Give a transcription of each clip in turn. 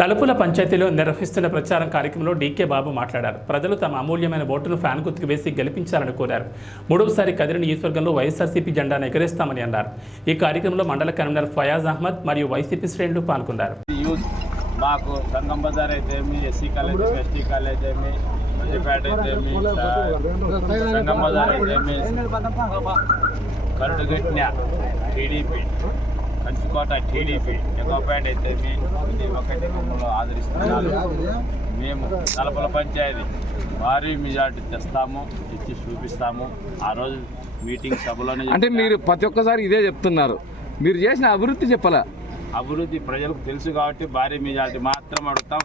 తలుపుల పంచాయతీలో నిర్వహిస్తున్న ప్రచారం కార్యక్రమంలో డీకే బాబు మాట్లాడారు. ప్రజలు తమ అమూల్యమైన ఓటును ఫ్యాన్ గుర్తుకు వేసి గెలిపించాలని కోరారు. మూడవసారి కదిరి నియోజకవర్గంలో వైఎస్ఆర్సీపీ జెండాను ఎగరేస్తామని అన్నారు. ఈ కార్యక్రమంలో మండల కన్వీనర్ ఫయాజ్ అహ్మద్ మరియు వైసీపీ శ్రేణులు పాల్గొన్నారు. మాకు సంగం బజార్ అయితే ఎస్సీ కాలేజ్ ఎస్టీ కాలేజ్ ఏమి మంచిపేట అయితే సంగం బజార్ అయితే ఏమి టీడీపీ. కంచుకోట టీడీపీ ఎగోపేట అయితే ఇది ఒకటి ఆదరిస్తున్నారు. మేము తలపల పంచాయతీ భారీ మెజార్టీ తెస్తాము ఇచ్చి చూపిస్తాము. ఆ రోజు మీటింగ్ సభలోనే అంటే. మీరు ప్రతి ఒక్కసారి ఇదే చెప్తున్నారు. మీరు చేసిన అభివృద్ధి చెప్పాలా? అభివృద్ధి ప్రజలకు తెలుసు కాబట్టి భారీ మెజార్టీ మాత్రం అడుగుతాం.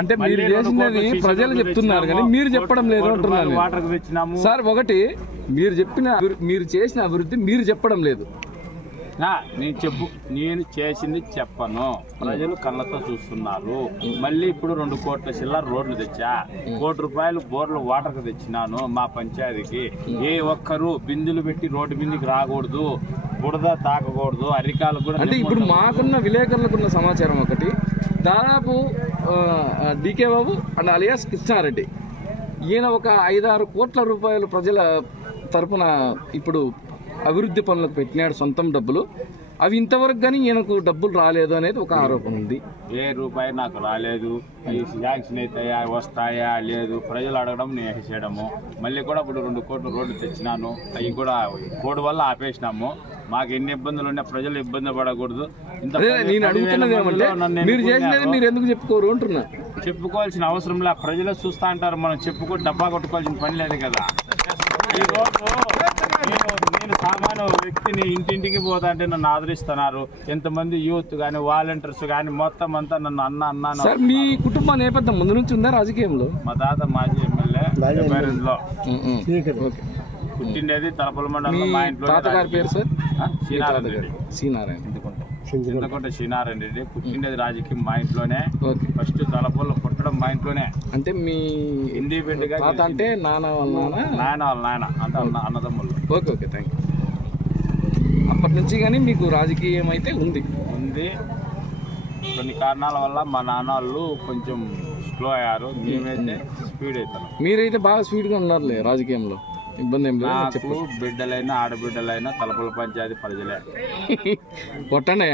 అంటే మీరు చేసినది ప్రజలు చెప్తున్నారు కానీ మీరు చెప్పడం లేదు తెచ్చినాము. సార్ ఒకటి మీరు చెప్పిన మీరు చేసిన అభివృద్ధి మీరు చెప్పడం లేదు. నేను చెప్పు నేను చేసింది చెప్పను. ప్రజలు కళ్ళతో చూస్తున్నారు. మళ్ళీ ఇప్పుడు రెండు కోట్ల చిల్లర రోడ్లు తెచ్చా. కోటి రూపాయలు బోర్లు వాటర్కి తెచ్చినాను మా పంచాయతీకి. ఏ ఒక్కరు బిందులు పెట్టి రోడ్డు బిందుకి రాకూడదు బుడద తాకకూడదు అరికాలు కూడా అంటే ఇప్పుడు మాకున్న విలేకరులకు ఉన్న సమాచారం ఒకటి దాదాపు DK Babu and alias Krishna Reddy. ఈయన ఒక ఐదారు కోట్ల రూపాయలు ప్రజల తరపున ఇప్పుడు అభివృద్ధి పనులకు పెట్టినాడు సొంతం డబ్బులు. అవి ఇంతవరకు కానీ ఈయనకు డబ్బులు రాలేదు అనేది ఒక ఆరోపణ ఉంది. ఏ రూపాయి నాకు రాలేదు. ఈ శాంక్షన్ అవుతాయా వస్తాయా లేదు. ప్రజలు అడగడం నేను చేయడము మళ్ళీ కూడా ఇప్పుడు రెండు కోట్లు రోడ్లు తెచ్చినాను. అవి కూడా కోడ్ వల్ల ఆపేసినాము. మాకు ఎన్ని ఇబ్బందులు ఉన్నా ప్రజలు ఇబ్బంది పడకూడదు. ఇంత నేను పదివేల అడుగుతున్నది ఏమంటే మందిలో నన్ను మీరు చేసినది ఎన్నుకున్నారు. మీరు ఎందుకు చెప్పుకోరు అంటున్నా. చెప్పుకోవాల్సిన అవసరం లే ప్రజలే చూస్తా అంటారు మనం చెప్పుకో డబ్బా కొట్టుకోవాల్సిన పని లేదు కదా. నేను సామాన్య వ్యక్తిని ఇంటింటికి పోతా అంటే నన్ను ఆదరిస్తున్నారు. ఎంతమంది యూత్ కానీ వాలంటీర్స్ కానీ మొత్తం అంతా నన్ను అన్న అన్న సార్ మీ కుటుంబ నేపథ్యం ముందు నుంచి ఉందా రాజకీయంలో? మా తాత మాజీ ఎమ్మెల్యే ఓకే. పుట్టిండేది తలపల మీ మండలంలో మా ఇంట్లో తాతగారి పేరు సార్? శ్రీనారాయణ రెడ్డి. సి నారాయణ చింతకుంట శ్రీనారాయణ రెడ్డి పుట్టిండేది రాజకీయం మా ఇంట్లోనే. ఫస్ట్ తలపల్లో పుట్టడం మా ఇంట్లోనే. అంటే మీ ఇండిపెండెంట్గా అంటే నాన్న వాళ్ళ నాన్న? నాయన వాళ్ళ నాయన అంటే అన్న అన్నదమ్ములు. ఓకే ఓకే థ్యాంక్ యూ అప్పటి నుంచి కానీ మీకు రాజకీయం అయితే ఉంది. ఉంది. కొన్ని కారణాల వల్ల మా నాన్న వాళ్ళు కొంచెం స్లో అయ్యారు. మేమైతే స్పీడ్ అవుతాం మీరైతే బాగా స్వీట్గా ఉన్నారులే రాజకీయంలో. ఇబ్బంది ఏం లేదు బిడ్డలైనా ఆడబిడ్డలైనా తలపల పంచాయతీ ప్రజలే. కొట్టండి